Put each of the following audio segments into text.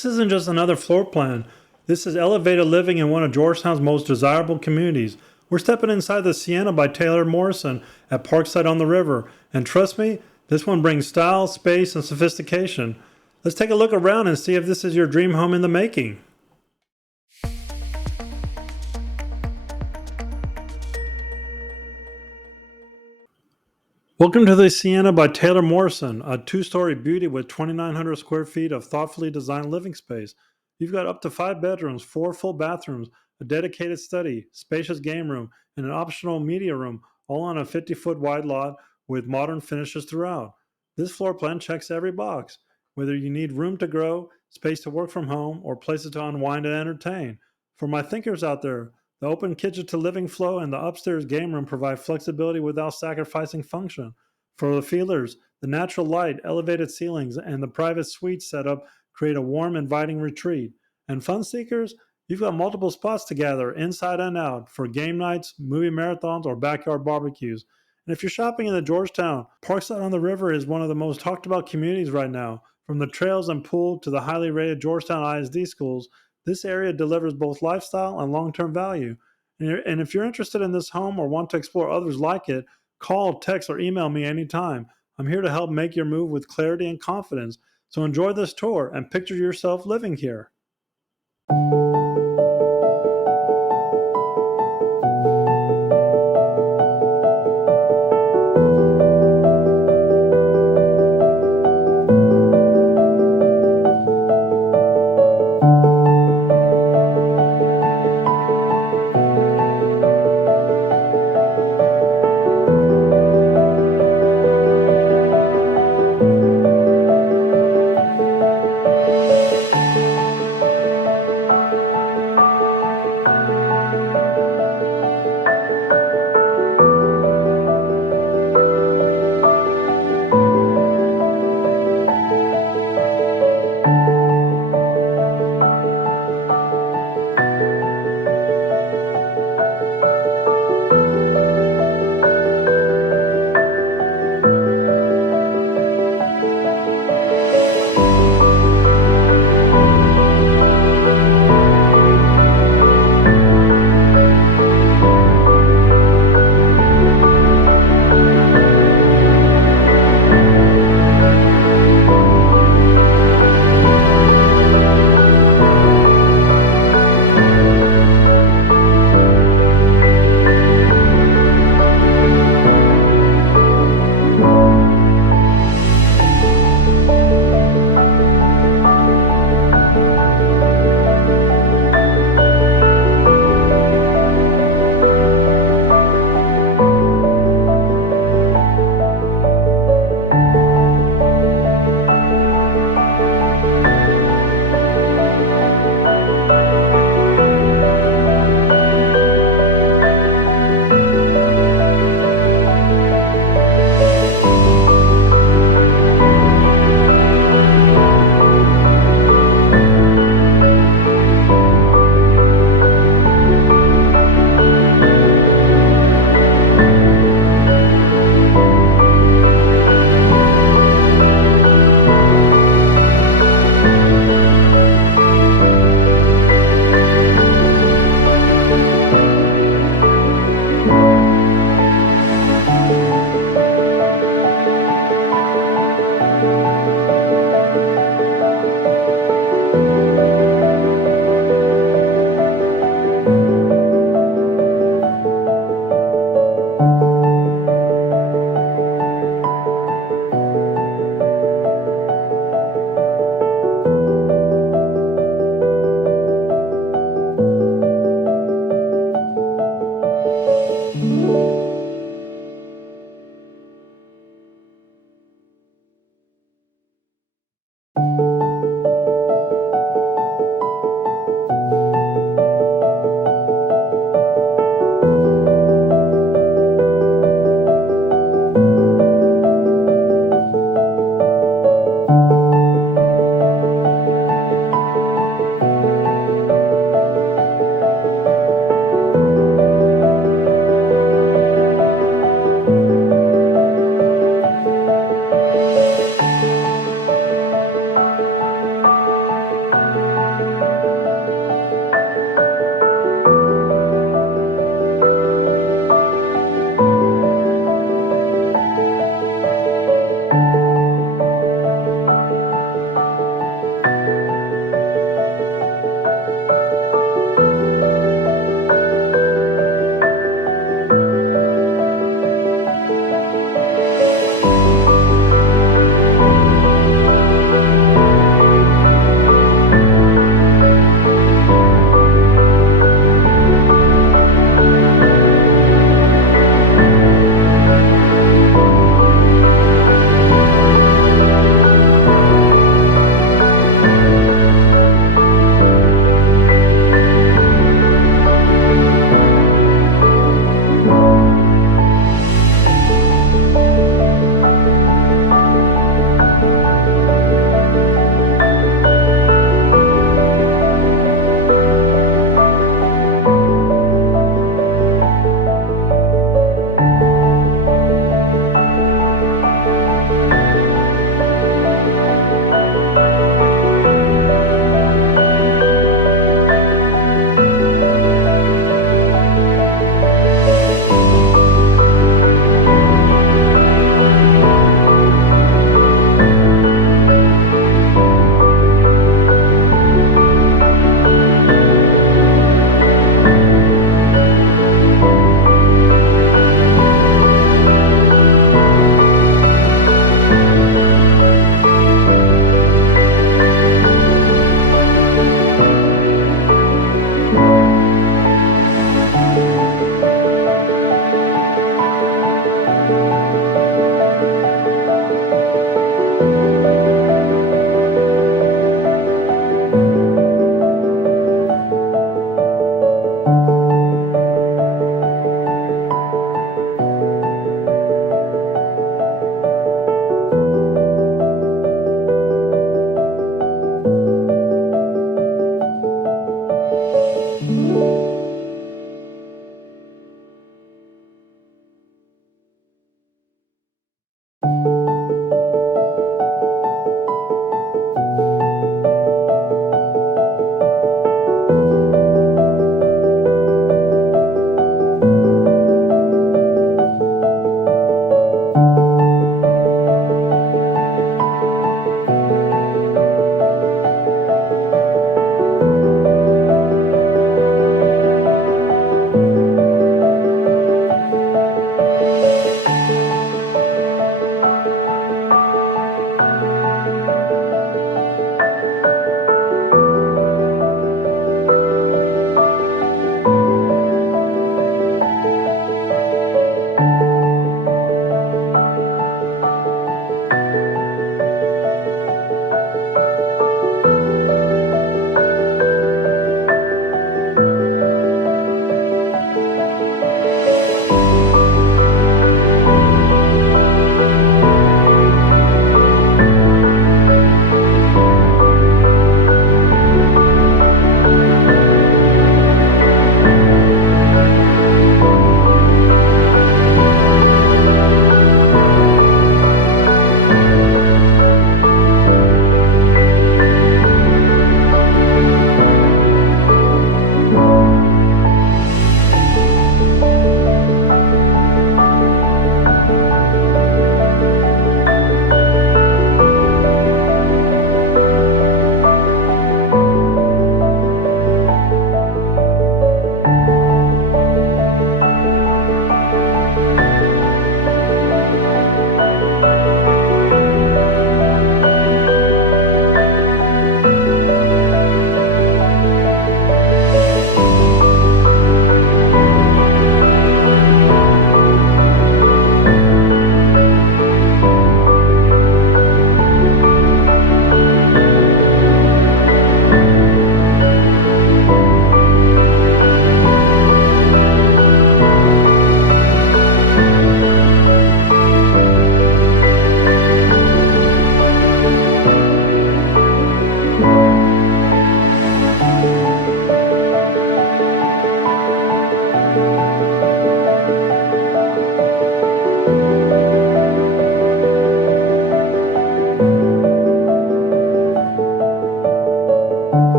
This isn't just another floor plan. This is elevated living in one of Georgetown's most desirable communities. We're stepping inside the Sienna by Taylor Morrison at Parkside on the river. And trust me, this one brings style, space, and sophistication. Let's take a look around and see if this is your dream home in the making. Welcome to the Sienna by Taylor Morrison, a two-story beauty with 2,900 square feet of thoughtfully designed living space. You've got up to 5 bedrooms, 4 full bathrooms, a dedicated study, spacious game room, and an optional media room, all on a 50-foot wide lot with modern finishes throughout. This floor plan checks every box, whether you need room to grow, space to work from home, or places to unwind and entertain. For my thinkers out there, the open kitchen to living flow and the upstairs game room provide flexibility without sacrificing function. For the feelers, the natural light, elevated ceilings, and the private suite setup create a warm, inviting retreat. And fun seekers, you've got multiple spots to gather inside and out for game nights, movie marathons, or backyard barbecues. And if you're shopping in the Georgetown, Parkside on the River is one of the most talked about communities right now. From the trails and pool to the highly rated Georgetown ISD schools, this area delivers both lifestyle and long-term value. And if you're interested in this home or want to explore others like it, call, text, or email me anytime. I'm here to help make your move with clarity and confidence. So enjoy this tour and picture yourself living here.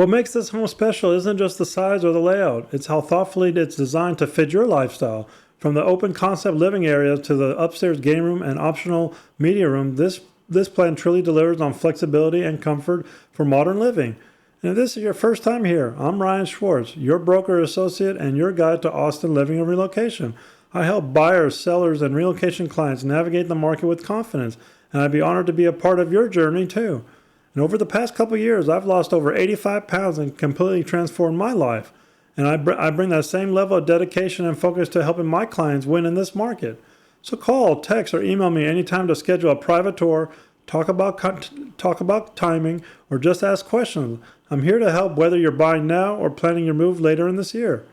What makes this home special isn't just the size or the layout, it's how thoughtfully it's designed to fit your lifestyle. From the open concept living area to the upstairs game room and optional media room, this plan truly delivers on flexibility and comfort for modern living. And if this is your first time here, I'm Ryan Schwartz, your broker associate and your guide to Austin living and relocation. I help buyers, sellers, and relocation clients navigate the market with confidence, and I'd be honored to be a part of your journey too. And over the past couple years, I've lost over 85 pounds and completely transformed my life. And I bring that same level of dedication and focus to helping my clients win in this market. So call, text, or email me anytime to schedule a private tour, talk about timing, or just ask questions. I'm here to help whether you're buying now or planning your move later in this year.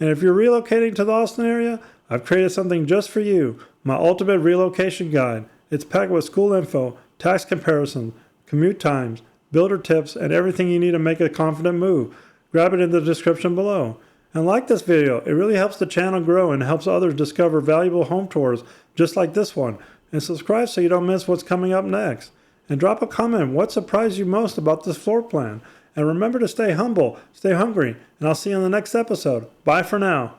And if you're relocating to the Austin area, I've created something just for you, my ultimate relocation guide. It's packed with school info, tax comparisons, commute times, builder tips, and everything you need to make a confident move. Grab it in the description below. And like this video, it really helps the channel grow and helps others discover valuable home tours just like this one. And subscribe so you don't miss what's coming up next. And drop a comment, what surprised you most about this floor plan? And remember to stay humble, stay hungry, and I'll see you in the next episode. Bye for now.